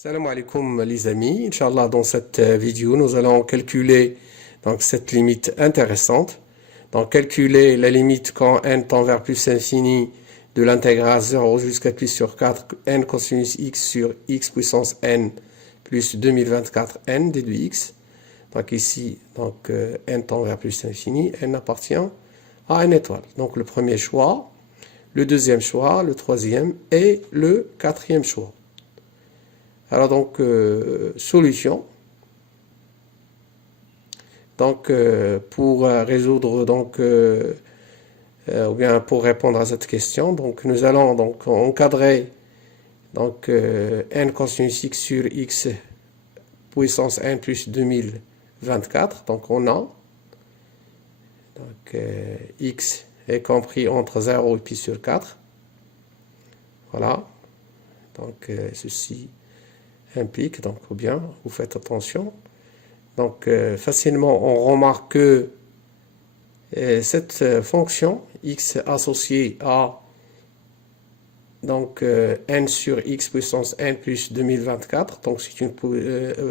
Salam alaikum les amis, Inch'Allah dans cette vidéo nous allons calculer donc cette limite intéressante. Donc calculer la limite quand n tend vers plus infini de l'intégrale 0 jusqu'à plus sur 4 n cosinus x sur x puissance n plus 2024 n déduit x. Donc ici donc n tend vers plus infini, n appartient à n étoile. Donc le premier choix, le deuxième choix, le troisième et le quatrième choix. Alors donc, solution. Donc, pour résoudre, donc, ou bien pour répondre à cette question, donc nous allons donc encadrer donc n cosinus x sur x puissance n plus 2024. Donc on a donc, x est compris entre 0 et pi sur 4. Voilà. Donc ceci implique, donc ou bien vous faites attention, donc facilement on remarque que cette fonction x associée à donc n sur x puissance n plus 2024, donc c'est une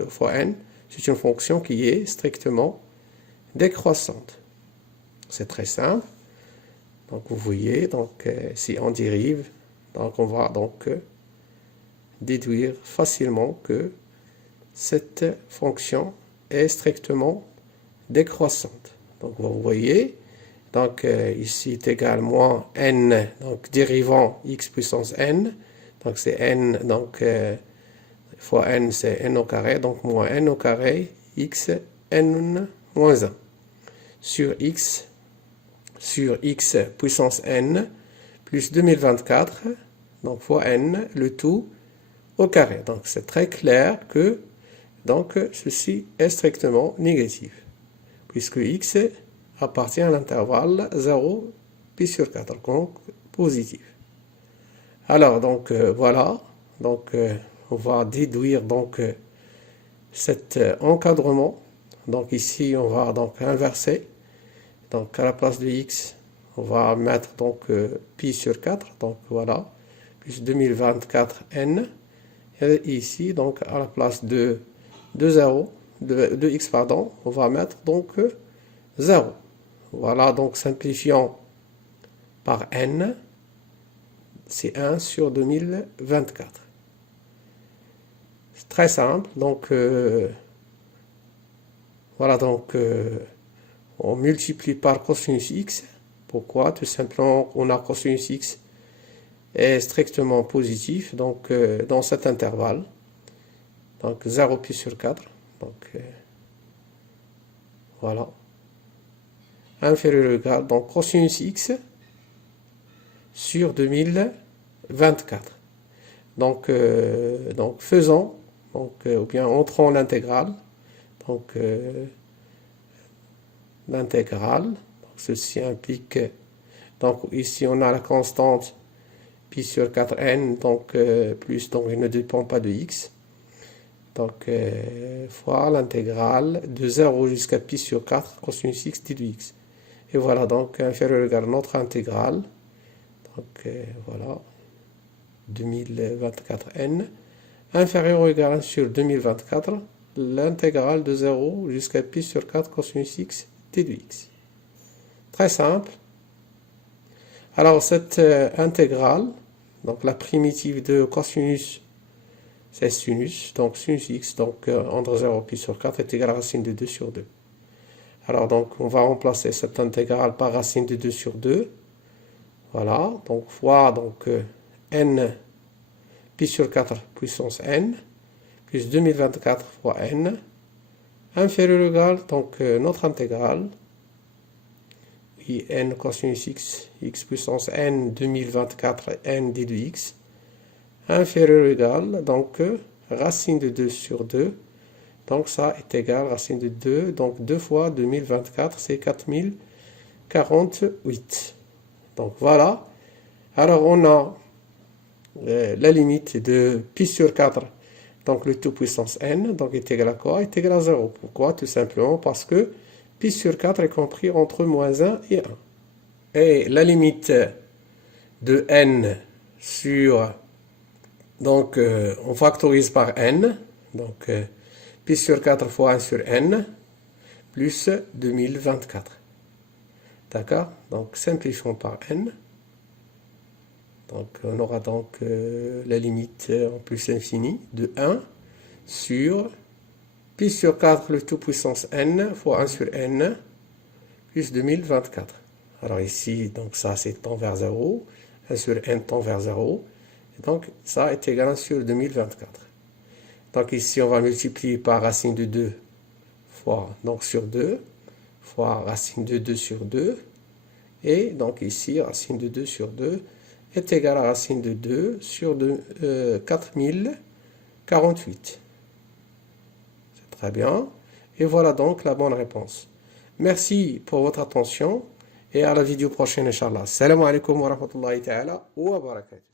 fois n, c'est une fonction qui est strictement décroissante. C'est très simple. Donc vous voyez, donc si on dérive, donc on va donc déduire facilement que cette fonction est strictement décroissante. Donc vous voyez, donc ici est égal moins n, donc dérivant x puissance n, donc c'est n, donc fois n c'est n au carré, donc moins n au carré x n moins 1 sur x puissance n plus 2024, donc fois n, le tout au carré. Donc c'est très clair que donc ceci est strictement négatif, puisque x appartient à l'intervalle 0 pi sur 4, donc positif. Alors donc voilà, donc on va déduire donc cet encadrement. Donc ici on va donc inverser, donc à la place de x on va mettre donc pi sur 4, donc voilà, plus 2024 n. Et ici, donc, à la place de 0, de x, pardon, on va mettre donc 0. Voilà, donc simplifiant par n, c'est 1 sur 2024. C'est très simple, donc, voilà, donc, on multiplie par cosinus x. Pourquoi? Tout simplement, on a cosinus x est strictement positif, donc dans cet intervalle, donc 0 pi sur 4, donc voilà, inférieur ou égal, donc cosinus x sur 2024. Donc faisons, donc, ou bien entrons l'intégrale, donc l'intégrale, ceci implique, donc ici on a la constante pi sur 4n, donc plus, donc il ne dépend pas de x, donc fois l'intégrale de 0 jusqu'à pi sur 4 cosinus x déduit x. Et voilà, donc inférieur ou égal à notre intégrale, donc voilà, 2024n, inférieur ou égal à 1 sur 2024, l'intégrale de 0 jusqu'à pi sur 4 cosinus x déduit x. Très simple. Alors cette intégrale, donc la primitive de cosinus, c'est sinus, donc sinus x, donc entre 0 et pi sur 4 est égal à racine de 2 sur 2. Alors donc on va remplacer cette intégrale par racine de 2 sur 2. Voilà, donc fois donc n pi sur 4 puissance n, plus 2024 fois n, inférieur ou égal, donc notre intégrale, n cosinus x, x puissance n 2024 n déduit x, inférieur ou égal, donc racine de 2 sur 2, donc ça est égal à racine de 2, donc 2 fois 2024 c'est 4048. Donc voilà, alors on a la limite de pi sur 4, donc le tout puissance n, donc est égal à quoi? Est égal à 0. Pourquoi? Tout simplement parce que pi sur 4 est compris entre moins 1 et 1. Et la limite de n sur Donc, on factorise par n. Donc, pi sur 4 fois 1 sur n, plus 2024. D'accord? Donc, simplifions par n. Donc, on aura donc la limite en plus infini de 1 sur pi sur 4, le tout puissance n, fois 1 sur n, plus 2024. Alors ici, donc ça, c'est tend vers 0. 1 sur n tend vers 0. Et donc, ça est égal à 1 sur 2024. Donc ici, on va multiplier par racine de 2 fois, donc sur 2, fois racine de 2 sur 2. Et donc ici, racine de 2 sur 2 est égal à racine de 2 sur 4048. C'est très bien. Et voilà donc la bonne réponse. Merci pour votre attention et à la vidéo prochaine, Inch'Allah. Salam alaikum wa rahmatullahi ta'ala wa barakatuh.